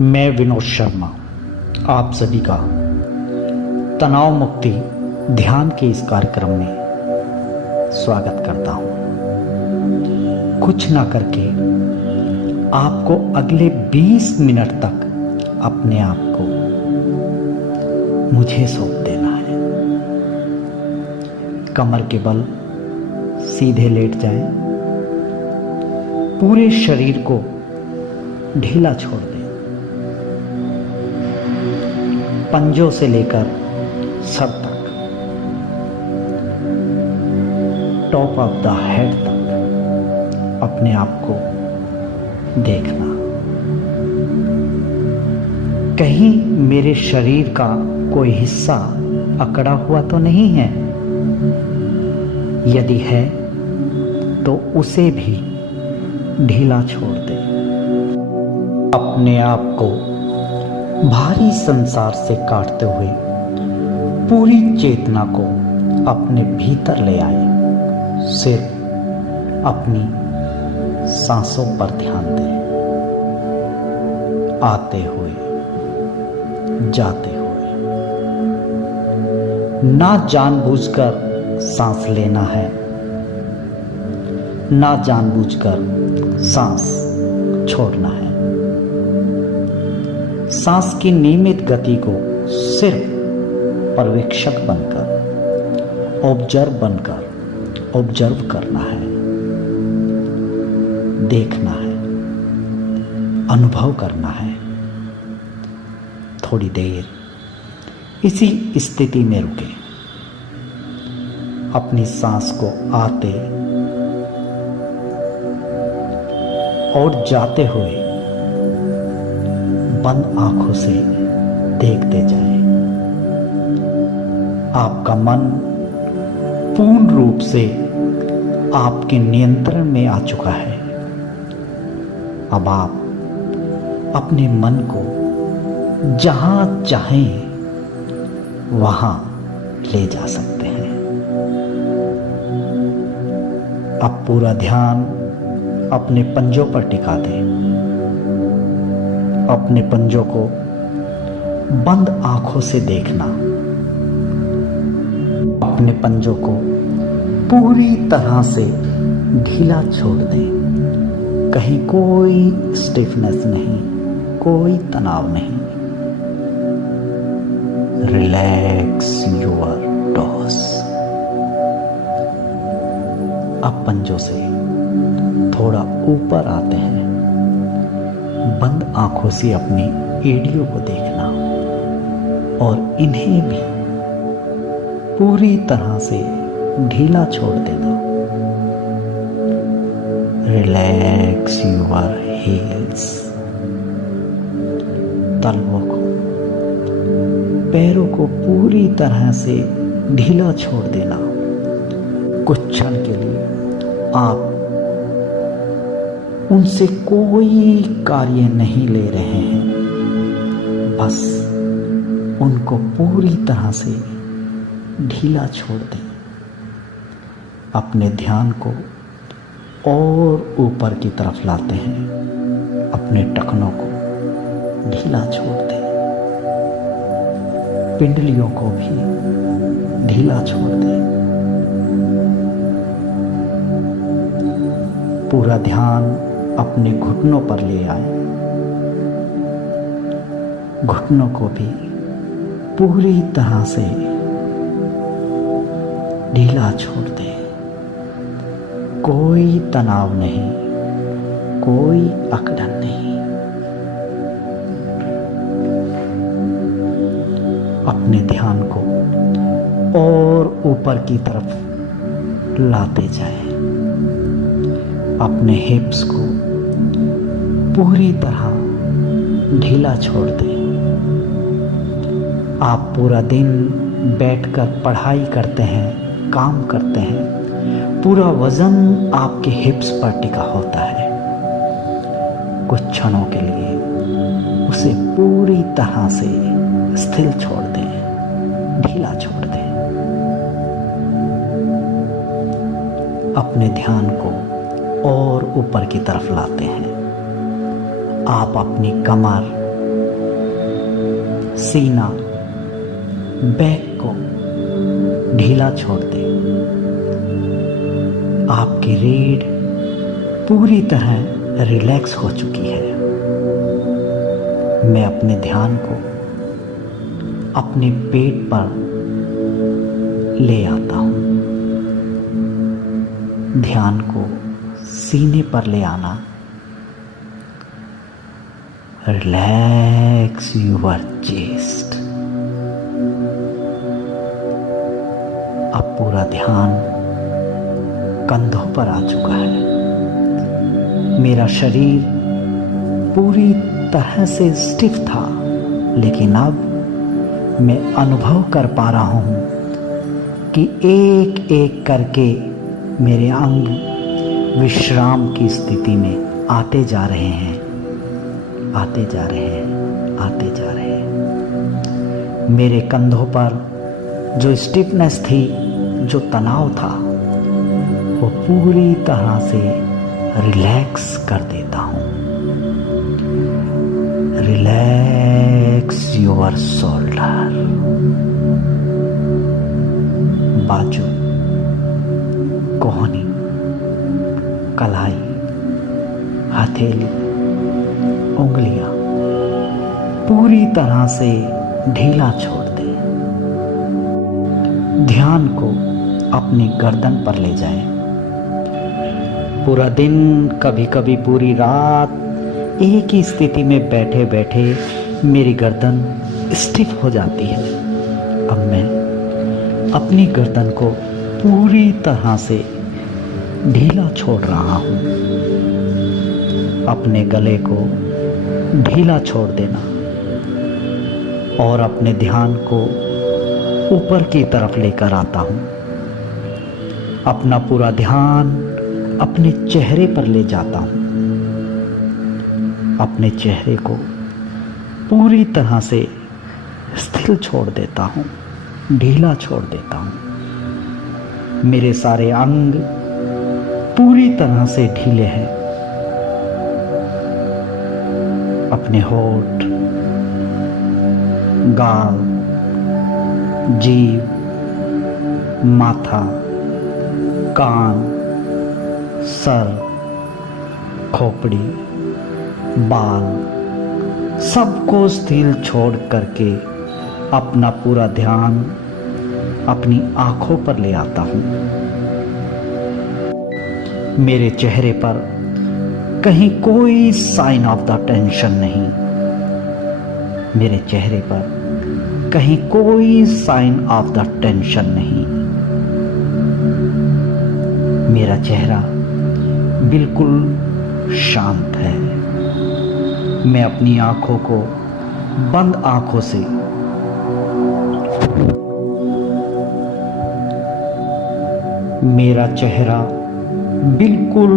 मैं विनोद शर्मा आप सभी का तनाव मुक्ति ध्यान के इस कार्यक्रम में स्वागत करता हूँ। कुछ ना करके आपको अगले 20 मिनट तक अपने आप को मुझे सौंप देना है। कमर के बल सीधे लेट जाएं, पूरे शरीर को ढीला छोड़ दें। पंजों से लेकर सर तक, टॉप ऑफ द हेड तक अपने आप को देखना। कहीं मेरे शरीर का कोई हिस्सा अकड़ा हुआ तो नहीं है? यदि है तो उसे भी ढीला छोड़ दे। अपने आप को भारी संसार से काटते हुए पूरी चेतना को अपने भीतर ले आए। सिर्फ अपनी सांसों पर ध्यान दें, आते हुए जाते हुए। ना जानबूझकर सांस लेना है, ना जानबूझकर सांस छोड़ना है। सांस की नियमित गति को सिर्फ पर्यवेक्षक बनकर, ऑब्जर्व करना है, देखना है, अनुभव करना है। थोड़ी देर इसी स्थिति में रुके, अपनी सांस को आते और जाते हुए बंद आंखों से देखते जाएं। आपका मन पूर्ण रूप से आपके नियंत्रण में आ चुका है। अब आप अपने मन को जहां चाहें वहां ले जा सकते हैं। अब पूरा ध्यान अपने पंजों पर टिका दें। अपने पंजों को बंद आंखों से देखना। अपने पंजों को पूरी तरह से ढीला छोड़ दें। कहीं कोई स्टिफनेस नहीं, कोई तनाव नहीं। Relax your toss. अब पंजों से थोड़ा ऊपर आते हैं। बंद आंखों से अपनी एड़ियों को देखना और इन्हें भी पूरी तरह से ढीला छोड़ देना। Relax your heels. तलवों को, पैरों को पूरी तरह से ढीला छोड़ देना। कुछ क्षण के लिए आप उनसे कोई कार्य नहीं ले रहे हैं, बस उनको पूरी तरह से ढीला छोड़ दें। अपने ध्यान को और ऊपर की तरफ लाते हैं। अपने टखनों को ढीला छोड़ दें। पिंडलियों को भी ढीला छोड़ दें। पूरा ध्यान अपने घुटनों पर ले आए। घुटनों को भी पूरी तरह से ढीला छोड़ दे। कोई तनाव नहीं, कोई अकड़न नहीं। अपने ध्यान को और ऊपर की तरफ लाते जाएं। अपने हिप्स को पूरी तरह ढीला छोड़ दें। आप पूरा दिन बैठकर पढ़ाई करते हैं, काम करते हैं, पूरा वजन आपके हिप्स पर टिका होता है। कुछ क्षणों के लिए उसे पूरी तरह से स्थिर छोड़ दें, ढीला छोड़ दें। अपने ध्यान को और ऊपर की तरफ लाते हैं। आप अपनी कमर, सीना, बैक को ढीला छोड़ दे। आपकी रीढ़ पूरी तरह रिलैक्स हो चुकी है। मैं अपने ध्यान को अपने पेट पर ले आता हूं। ध्यान को सीने पर ले आना। Relax your chest. अब पूरा ध्यान कंधों पर आ चुका है। मेरा शरीर पूरी तरह से स्टिफ था, लेकिन अब मैं अनुभव कर पा रहा हूं कि एक एक करके मेरे अंग विश्राम की स्थिति में आते जा रहे हैं, आते जा रहे हैं, आते जा रहे हैं। मेरे कंधों पर जो स्टिफनेस थी, जो तनाव था, वो पूरी तरह से रिलैक्स कर देता हूं। Relax your shoulder. बाजू, कोहनी, कलाई, हथेली, उंगलियां पूरी तरह से ढीला छोड़ दे। ध्यान को अपनी गर्दन पर ले जाए। पूरा दिन, कभी कभी पूरी रात एक ही स्थिति में बैठे बैठे मेरी गर्दन स्टिफ हो जाती है। अब मैं अपनी गर्दन को पूरी तरह से ढीला छोड़ रहा हूं। अपने गले को ढीला छोड़ देना और अपने ध्यान को ऊपर की तरफ लेकर आता हूं। अपना पूरा ध्यान अपने चेहरे पर ले जाता हूं। अपने चेहरे को पूरी तरह से स्थिर छोड़ देता हूं, ढीला छोड़ देता हूं। मेरे सारे अंग पूरी तरह से ढीले हैं। अपने होठ, गाल, जीभ, माथा, कान, सर, खोपड़ी, बाल, सबको स्थिर छोड़ करके अपना पूरा ध्यान अपनी आंखों पर ले आता हूं। मेरे चेहरे पर कहीं कोई साइन ऑफ द टेंशन नहीं। मेरे चेहरे पर कहीं कोई साइन ऑफ द टेंशन नहीं। मेरा चेहरा बिल्कुल शांत है। मैं अपनी आंखों को बंद आंखों से मेरा चेहरा बिल्कुल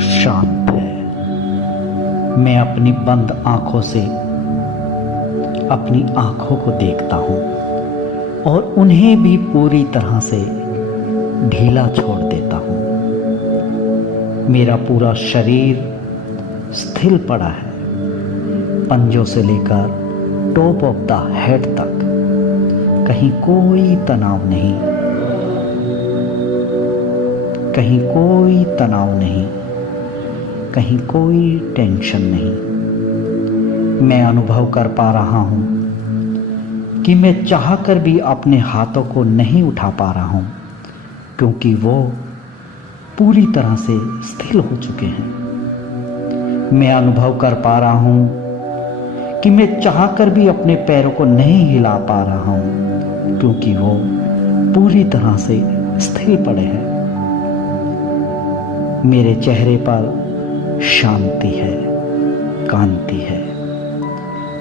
शांत है। मैं अपनी बंद आंखों से अपनी आंखों को देखता हूं और उन्हें भी पूरी तरह से ढीला छोड़ देता हूं। मेरा पूरा शरीर स्थिर पड़ा है। पंजों से लेकर टॉप ऑफ द हेड तक कहीं कोई तनाव नहीं, कहीं कोई तनाव नहीं, कहीं कोई टेंशन नहीं। मैं अनुभव कर पा रहा हूं कि मैं चाहकर भी अपने हाथों को नहीं उठा पा रहा हूं, क्योंकि वो पूरी तरह से स्थिर हो चुके हैं। मैं अनुभव कर पा रहा हूं कि मैं चाहकर भी अपने पैरों को नहीं हिला पा रहा हूं, क्योंकि वो पूरी तरह से स्थिर पड़े हैं। मेरे चेहरे पर शांति है, कांति है।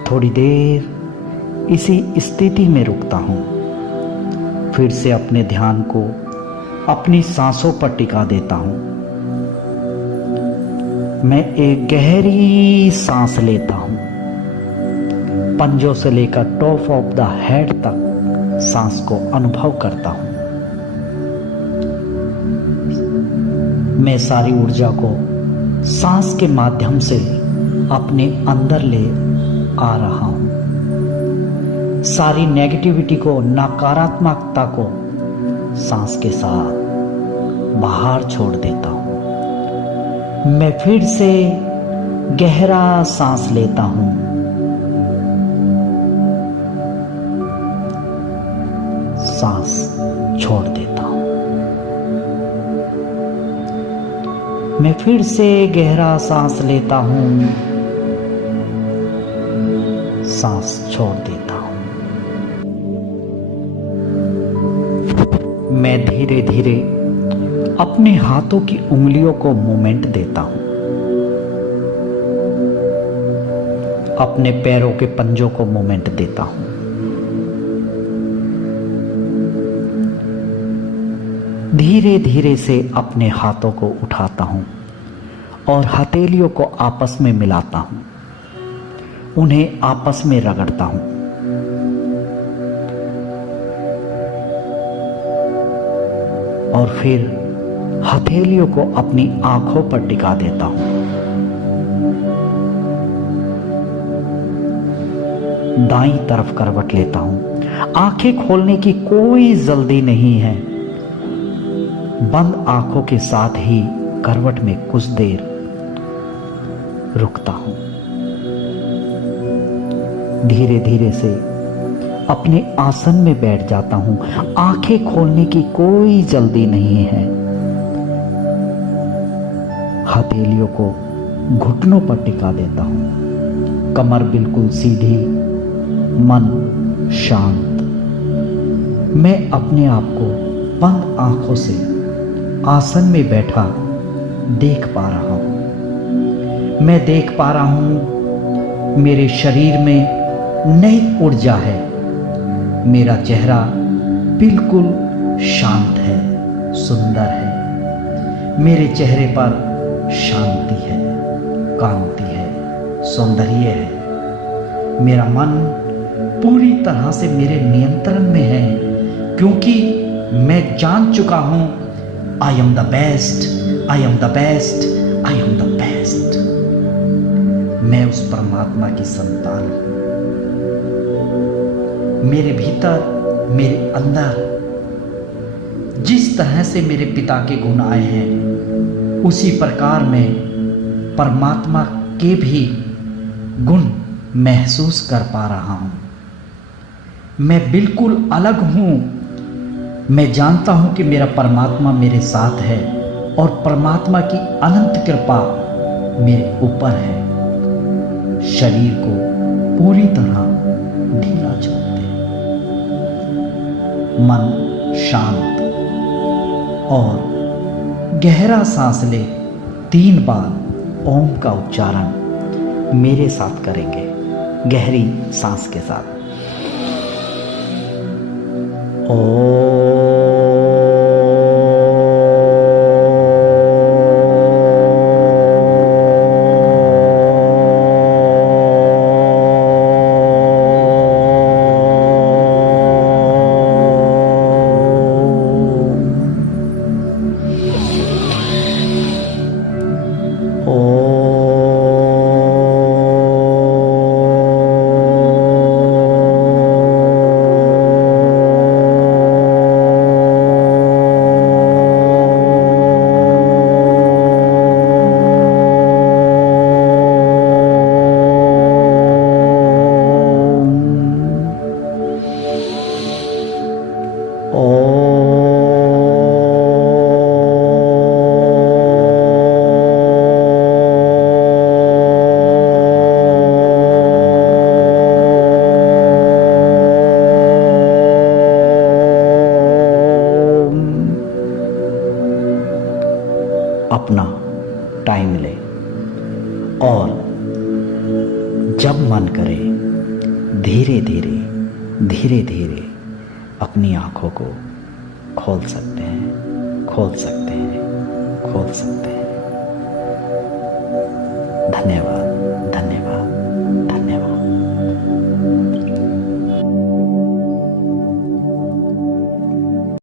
थोड़ी देर इसी स्थिति में रुकता हूं, फिर से अपने ध्यान को अपनी सांसों पर टिका देता हूं। मैं एक गहरी सांस लेता हूं। पंजों से लेकर टॉप ऑफ द हेड तक सांस को अनुभव करता हूं। मैं सारी ऊर्जा को सांस के माध्यम से अपने अंदर ले आ रहा हूं। सारी नेगेटिविटी को, नकारात्मकता को सांस के साथ बाहर छोड़ देता हूं। मैं फिर से गहरा सांस लेता हूं। सांस छोड़ देता हूं। मैं फिर से गहरा सांस लेता हूं। सांस छोड़ देता हूं। मैं धीरे धीरे अपने हाथों की उंगलियों को मूवमेंट देता हूं। अपने पैरों के पंजों को मूवमेंट देता हूं। धीरे धीरे से अपने हाथों को उठाता हूं और हथेलियों को आपस में मिलाता हूं। उन्हें आपस में रगड़ता हूं। और फिर हथेलियों को अपनी आंखों पर टिका देता हूं। दाईं तरफ करवट लेता हूं। आंखें खोलने की कोई जल्दी नहीं है। बंद आंखों के साथ ही करवट में कुछ देर रुकता हूं। धीरे धीरे से अपने आसन में बैठ जाता हूं। आंखें खोलने की कोई जल्दी नहीं है। हथेलियों को घुटनों पर टिका देता हूं। कमर बिल्कुल सीधी, मन शांत। मैं अपने आप को बंद आंखों से आसन में बैठा देख पा रहा हूं। मैं देख पा रहा हूं मेरे शरीर में नई ऊर्जा है। मेरा चेहरा बिल्कुल शांत है, सुंदर है। मेरे चेहरे पर शांति है, कांति है, सौंदर्य है। मेरा मन पूरी तरह से मेरे नियंत्रण में है, क्योंकि मैं जान चुका हूं I am the best, I am the best, I am the best। मैं उस परमात्मा की संतान हूं। मेरे भीतर, मेरे अंदर जिस तरह से मेरे पिता के गुण आए हैं, उसी प्रकार मैं परमात्मा के भी गुण महसूस कर पा रहा हूं। मैं बिल्कुल अलग हूं। मैं जानता हूं कि मेरा परमात्मा मेरे साथ है और परमात्मा की अनंत कृपा मेरे ऊपर है। शरीर को पूरी तरह ढीला छोड़ दे। मन शांत और गहरा सांस ले। 3 बार ओम का उच्चारण मेरे साथ करेंगे, गहरी सांस के साथ। ओम। अपना टाइम ले और जब मन करे धीरे धीरे धीरे धीरे अपनी आंखों को खोल सकते हैं, खोल सकते हैं, खोल सकते हैं। धन्यवाद।